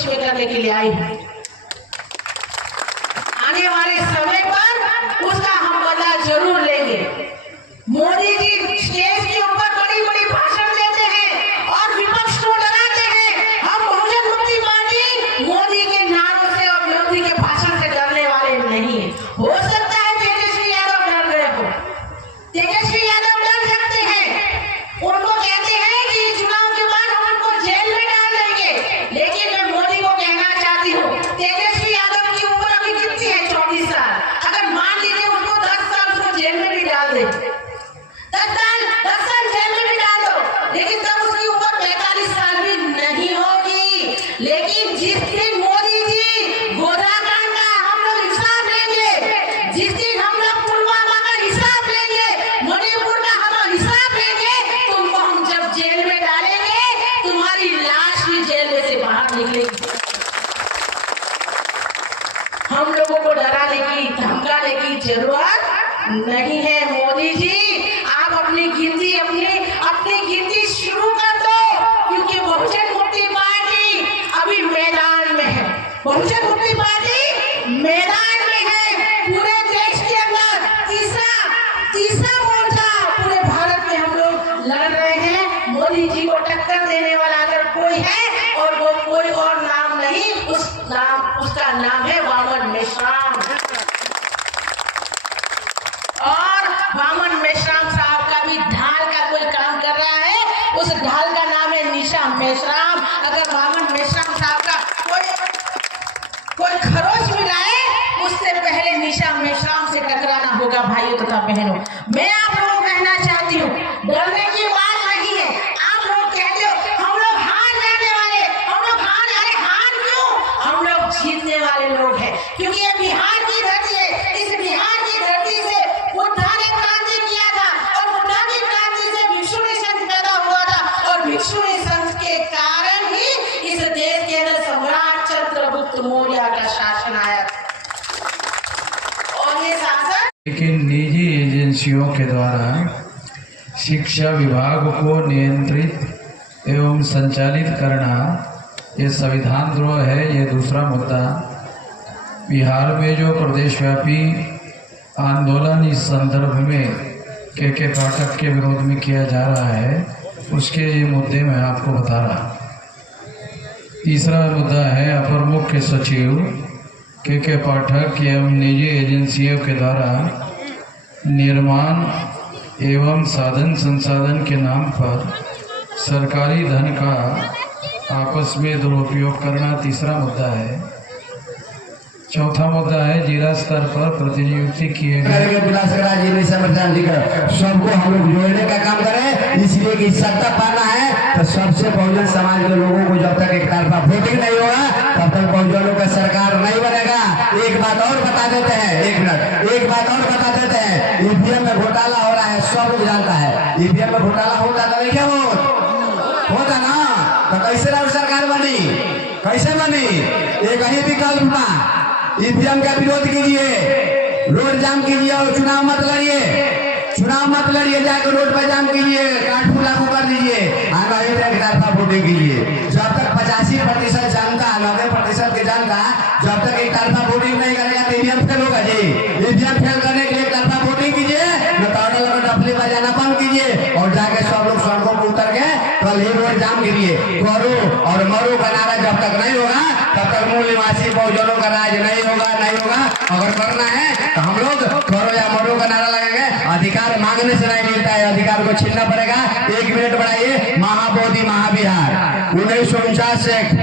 बीच में करने के लिए आई हूँ। आने वाले समय पर उसका हम बदला जरूर लेंगे। मोदी जी स्टेज के ऊपर बड़ी बड़ी भाषण देते हैं और विपक्ष को डराते हैं। हम बहुजन मुक्ति पार्टी मोदी के नारों से और मोदी के भाषण से डरने वाले नहीं है। हो सकता है तेजस्वी यादव डर रहे हो, तेजस्वी यादव डर सकते हैं। उनको कहते हैं कि चुनाव के बाद हम उनको जेल में डाल देंगे, लेकिन मैं मोदी को कहना चाहती हूँ, तेजस्वी यादव की उम्र अभी कितनी है? 24 साल। अगर मान लीजिए उसको 10 साल उसको जेल में भी डाल दे, 10 साल जेल में भी डाल दो, लेकिन तब उसकी उम्र 45 साल भी नहीं होगी। लेकिन जिस दिन मोदी जी गोदाकांड का हम लोग हिसाब लेंगे, जिस दिन हम लोग पुलवामा का हिसाब लेंगे, मणिपुर का हम हिसाब लेंगे, तुमको हम जब जेल में डालेंगे, तुम्हारी लाश भी जेल में से बाहर निकलेगी। हम लोगों को डराने की, धमकाने की जरूरत नहीं है। मोदी जी आप अपनी गिनती शुरू कर दो, क्योंकि बहुजन मुक्ति पार्टी अभी मैदान में है। बहुजन मुक्ति पार्टी मैदान में है। पूरे देश के अंदर तीसरा मोर्चा पूरे भारत में हम लोग लड़ रहे हैं। मोदी जी को टक्कर देने वाला अगर कोई है और वो कोई और नाम नहीं, उसका नाम है वामन मेश्राम। और वामन मेश्राम साहब का भी ढाल का कोई काम कर रहा है, उस ढाल का नाम है निशा मेश्राम। अगर वामन मेश्राम साहब का कोई खरोच मिलाए, उससे पहले निशा मेश्राम से टकराना होगा। भाइयों तथा बहनों, मैं आप लोगों को कहना चाहती हूँ, डरने की बात नहीं है। आप लोग कहते हो हम लोग हार जाने वाले, हम लोग हार क्यों? हम लोग जीतने वाले लोग हैं, क्योंकि ये बिहार की धरती है। इस बिहार की धरती से बुद्धा ने क्रांति किया था और बुद्धा की क्रांति से भिक्षुणी संघ पैदा हुआ था और भिक्षुणी संघ के कारण ही इस देश के अंदर सम्राट चंद्रगुप्त मौर्य का शासन आया था। और ये शासन लेकिन निजी एजेंसियों के द्वारा शिक्षा विभाग को नियंत्रित एवं संचालित करना ये संविधान द्रोह है। ये दूसरा मुद्दा, बिहार में जो प्रदेशव्यापी आंदोलन इस संदर्भ में के पाठक के विरोध में किया जा रहा है, उसके ये मुद्दे मैं आपको बता रहा। तीसरा मुद्दा है अपर मुख्य सचिव के पाठक एवं निजी एजेंसियों के द्वारा निर्माण एवं साधन संसाधन के नाम पर सरकारी धन का आपस में दुरुपयोग करना तीसरा मुद्दा है। चौथा मुद्दा है जिला स्तर पर प्रतिनियुक्ति किए गए सबको हम लोग जोड़ने का काम करें, इसलिए कि सत्ता पाना है तो सबसे बहुजन समाज के लोगों को जब तक एक तरफा वोटिंग नहीं होगा तब तक बहुजनों का सरकार नहीं बनेगा। एक बात और बता देते हैं, एक बात और बता देते हैं, ईवीएम में घोटाला हो रहा है, सब लोग जानता है। ईवीएम में घोटाला होता तो नहीं क्या होता ना, तो कैसे राहुल सरकार बनी, कैसे बनी? एक ही विकल्प ना, ईवीएम का विरोध कीजिए, रोड जाम कीजिए और चुनाव मत लड़िए, जाकर रोड पर जाम कीजिए, कानून लागू कर दीजिए, वोटिंग कीजिए। जब तक 85% जनता, 90% की जनता जब तक एक तरफा वोटिंग नहीं करेगा तो ईवीएम फेल होगा जी। ईवीएम फेल करने के लिए एक तरफा वोटिंग कीजिए, डफली बजाना बंद कीजिए और जाके सब लोग सड़कों पर उतर के कल ही रोड जाम कीजिए। करो और मरो का नारा जब तक नहीं होगा तब तक मूल निवासी बहुजनों का राज नहीं होगा। अगर करना है तो हम लोग करो या मरो का नारा लगाएंगे। अधिकार मांगने से नहीं मिलता है, अधिकार को छीनना पड़ेगा। 1 मिनट बढ़ाइए। महाबोधि महाविहार 1949 से